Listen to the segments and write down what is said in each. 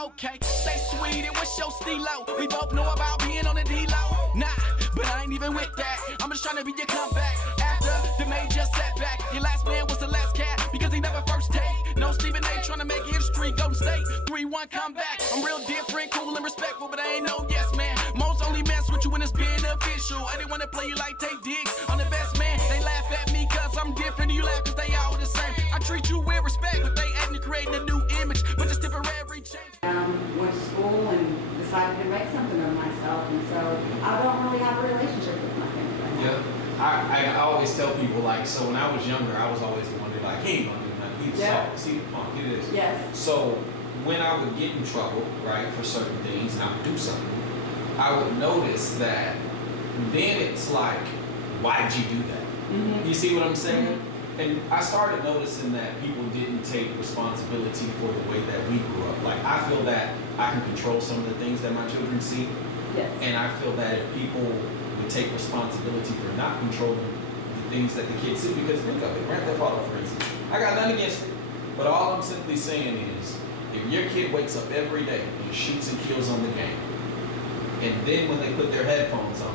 Okay, say sweet, and what's your stilo? We both know about being on the D-Low. Nah, but I ain't even with that. I'm just trying to be your comeback. After the major setback, your last man was the last cat because he never first take. No Stephen A. trying to make history, Golden State 3-1 comeback. I'm real different, cool and respectful, but I ain't no yes man. Most only mess with you when it's beneficial. I didn't want to play you like Tay Diggs. I'm the best man. They laugh at me cause I'm different, and you laugh cause they all the same. I treat you with respect, but they act me creating a new image, but just temporary change. Went to school and decided to make something of myself, and so I don't really have a relationship with my family. Yeah. I always tell people, like, so when I was younger, I was always wondering, like, he ain't gonna do nothing. He's soft. See the punk, he is. Yes. So when I would get in trouble, right, for certain things, and I would do something, I would notice that then it's like, why did you do that? Mm-hmm. You see what I'm saying? And I started noticing that people didn't take responsibility for the way that we grew up. Like, I feel that I can control some of the things that my children see. Yes. And I feel that if people would take responsibility for not controlling the things that the kids see, because think of it, Grand Theft Auto, for instance, I got nothing against it, but all I'm simply saying is, if your kid wakes up every day and shoots and kills on the game, and then when they put their headphones on,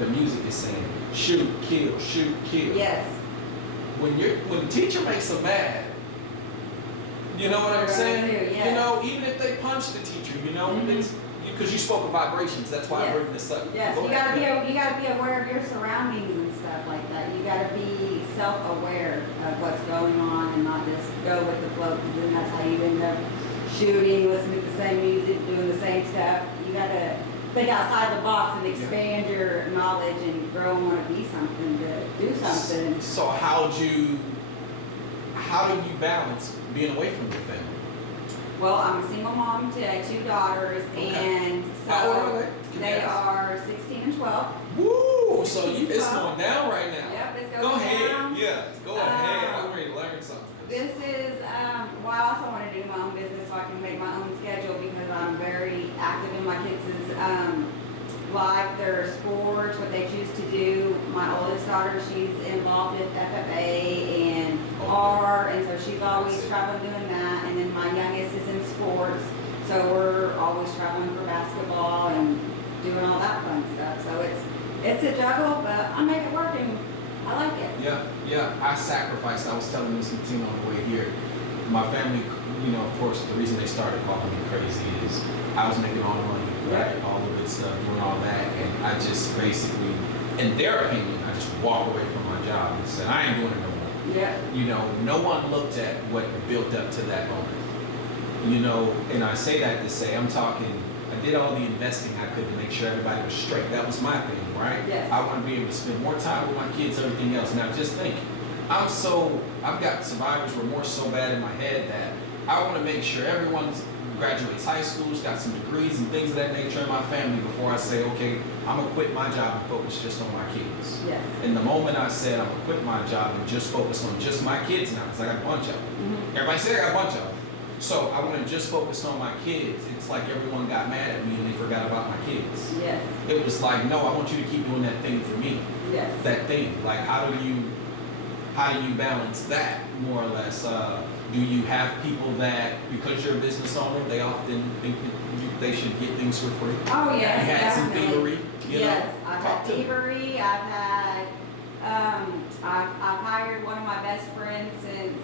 the music is saying, shoot, kill, shoot, kill. Yes. When the teacher makes them mad, you know what I'm saying? Yes. You know, even if they punch the teacher, you know, because you spoke of vibrations, that's why I bring this up. Yes, you gotta be aware of your surroundings and stuff like that. You gotta be self-aware of what's going on and not just go with the flow, because then that's how you end up shooting, listening to the same music, doing the same stuff. You gotta think outside the box and expand your knowledge and grow and want to be something, to do something. So how do you balance being away from your family? Well, I'm a single mom to 2 daughters, and How old are they are 16 and 12. Woo! So it's going down right now. Yep, it's going Go ahead. down. Yeah, go ahead. I'm ready to learn something. This is, well, I also want to do my own business so I can make my own schedule, because I'm very active in my kids' life, their sports, what they choose to do. My oldest daughter, she's involved with FFA and R, and so she's always traveling doing that. And then my youngest is in sports, so we're always traveling for basketball and doing all that fun stuff. So it's a juggle, but I make it work and I like it. Yeah. I sacrificed. I was telling Miss Martina on the way here. My family, you know, of course, the reason they started calling me crazy is I was making all the money, right? All the good stuff, doing all that, and I just basically, in their opinion, I just walked away from my job and said, I ain't doing it no more. Yeah. You know, no one looked at what built up to that moment. You know, and I say that to say, I'm talking, I did all the investing I could to make sure everybody was straight. That was my thing, right? Yes. I want to be able to spend more time with my kids, everything else. Now just think, I've got survivor's remorse so bad in my head that I want to make sure everyone graduates high schools, got some degrees and things of that nature in my family before I say, okay, I'm going to quit my job and focus just on my kids. Yes. And the moment I said I'm going to quit my job and just focus on just my kids now, because I got a bunch of them. Everybody said I got a bunch of them. So I want to just focus on my kids. It's like everyone got mad at me and they forgot about my kids. Yes. It was like, no, I want you to keep doing that thing for me. Yes. That thing. Like, how do you balance that, more or less? Do you have people that, because you're a business owner, they often think that they should get things for free? Oh yes, You had some definitely. thievery, you Yes, know? I've Talk had to me. thievery. I've hired one of my best friends since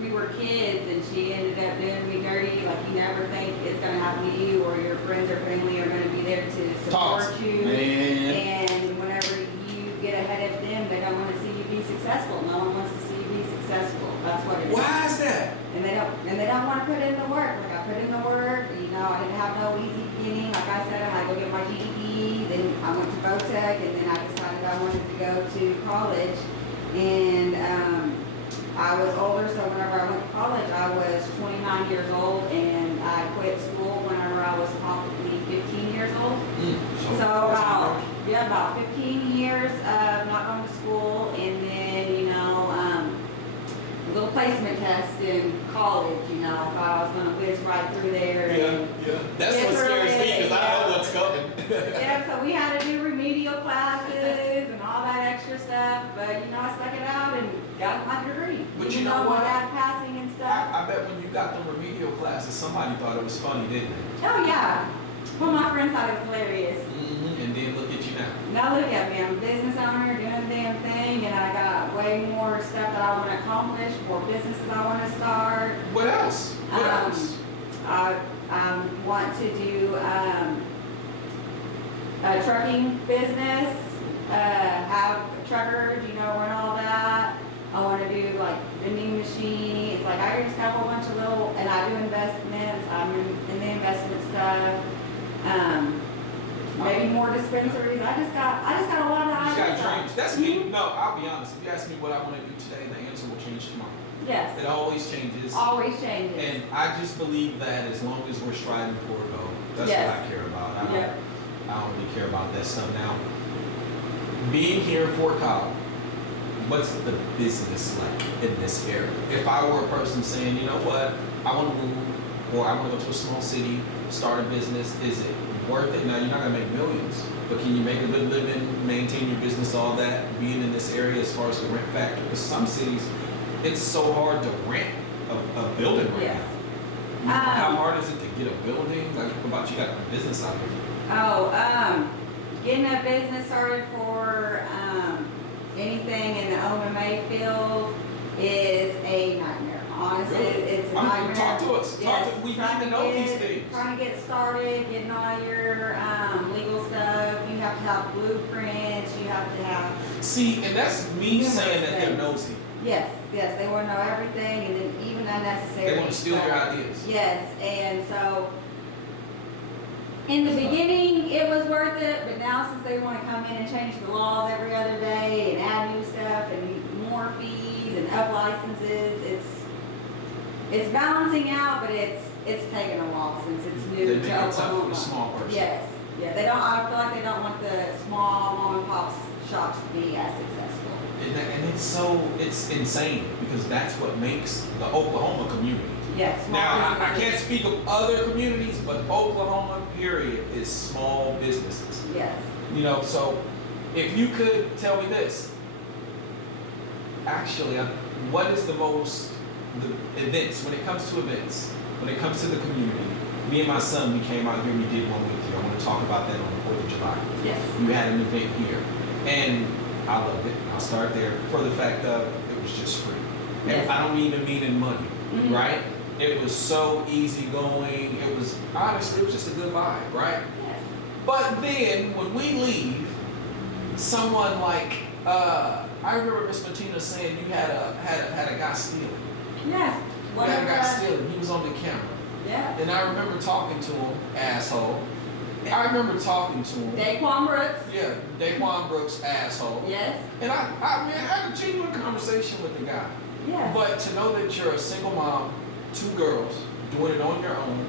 we were kids, and she ended up doing me dirty. Like, you never think it's going to happen to you, or your friends or family are going to be there to support Talk, you. man. And whenever you get ahead of them, they don't want to see you be successful. No one wants to see you be successful. That's what it is. Why is that? And they don't want to put in the work. Like, I put in the work. You know, I didn't have no easy beginning. Like I said, I had to go get my GED. Then I went to Votech, and then I decided I wanted to go to college. And I was older, so whenever I went to college, I was 29 years old, and I quit school whenever I was probably 15 years old. So about 15 years of not going to school, and then, you know, a little placement test in college. You know, I thought I was going to whiz right through there. Yeah. That's what scares me, because I know what's coming. Yeah, so we had to do remedial classes and all that extra stuff, but you know, I stuck it out and got my degree. But Even you know though what? my dad passing and stuff. stuff. I bet when you got the remedial classes, somebody thought it was funny, didn't they? Oh yeah. Well, my friends thought it was hilarious. And then look at you now. Now look at me, I'm a business owner doing the damn thing, and I got way more stuff that I want to accomplish, more businesses I want to start. What else? What else? I want to do a trucking business, have truckers, run all that. I want to do like vending machines. Like I just got a whole bunch of little, and I do investments. I'm in the investment stuff. Maybe more dispensaries. I just got a lot of You ideas. got dreams. That's me. No, I'll be honest. If you ask me what I want to do today, the answer will change tomorrow. Yes. It always changes. Always changes. And I just believe that as long as we're striving for a goal, that's Yes. what I care about. I Yep. don't really care about that stuff now. Being here in Fort Collins, what's the business like in this area? If I were a person saying, you know what, I want to move, or I want to go to a small city, start a business, is it worth it? Now, you're not going to make millions, but can you make a good living, maintain your business, all that, being in this area as far as the rent factor? Because some cities, it's so hard to rent a building right Yes. now. How hard is it to get a building? Like, what about you got a business out here? Getting a business started for anything in the OMA field is a nightmare. Honestly, Really? it's a I mean, nightmare. talk to us. Yes, We trying need to know these get- things. Trying to get started, getting all your legal stuff. You have to have blueprints. You have to have. See, and that's me Numerous saying that they're things. nosy. Yes, they want to know everything, and then even unnecessary. They want to steal your stuff. ideas. Yes, and so in the beginning it was worth it, but now since they want to come in and change the laws every other day and add new stuff and more fees and up licenses, it's balancing out, but it's taken a while since it's new They to make it tough for Oklahoma. the small person. Yes, yeah, they don't. I feel like they don't want the small mom and pop shops to be as successful. And it's insane because that's what makes the Oklahoma community. Yes. small Now, I businesses. can't speak of other communities, but Oklahoma, period, is small businesses. Yes. So if you could tell me this, actually, what is the events, when it comes to events, when it comes to the community, me and my son, we came out here, we did one with you. I want to talk about that on the 4th of July. Yes. You had an event here, and I loved it. I'll start there for the fact of it was just free. And Yes. I don't even mean in money, Mhm. right? It was so easygoing. It was, honestly, it was just a good vibe, right? Yes. But then when we leave, someone like, I remember Miss Martina saying you had a guy stealing. Yes. You had a guy stealing. He was on the camera. Yeah. And I remember talking to him, asshole. I remember talking to him. Daquan Brooks. Yeah, Daquan Brooks, asshole. Yes. And I had a genuine conversation with the guy. Yes. But to know that you're a single mom, 2 girls, doing it on your own,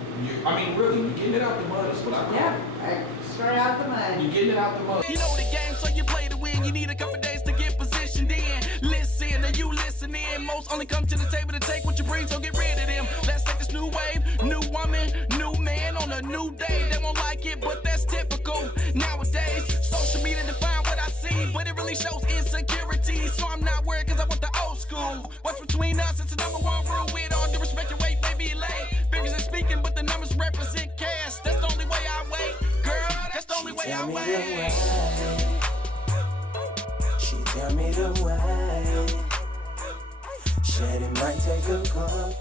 really, you're getting it out the mud is what I call Yeah. it. Straight out the mud. You're getting it out the mud. You know the game, so you play to win. You need a couple days to get positioned in. Listen, and you listen in. Most only come to the table to take what you bring, so get rid of them. Let's take this new wave, new woman, new man on a new day. They won't like it, but that's typical. Nowadays, social media define what I see, but it really shows insecurity. So I'm not worried because I want the old school. What's between us? It's the #1 rule. With all due respect, your weight may be late. Figures are speaking, but the numbers represent cash. That's the only way I wait. Girl, that's the only way I Tell me the wait. way. She tell me the way. Said it might take a couple.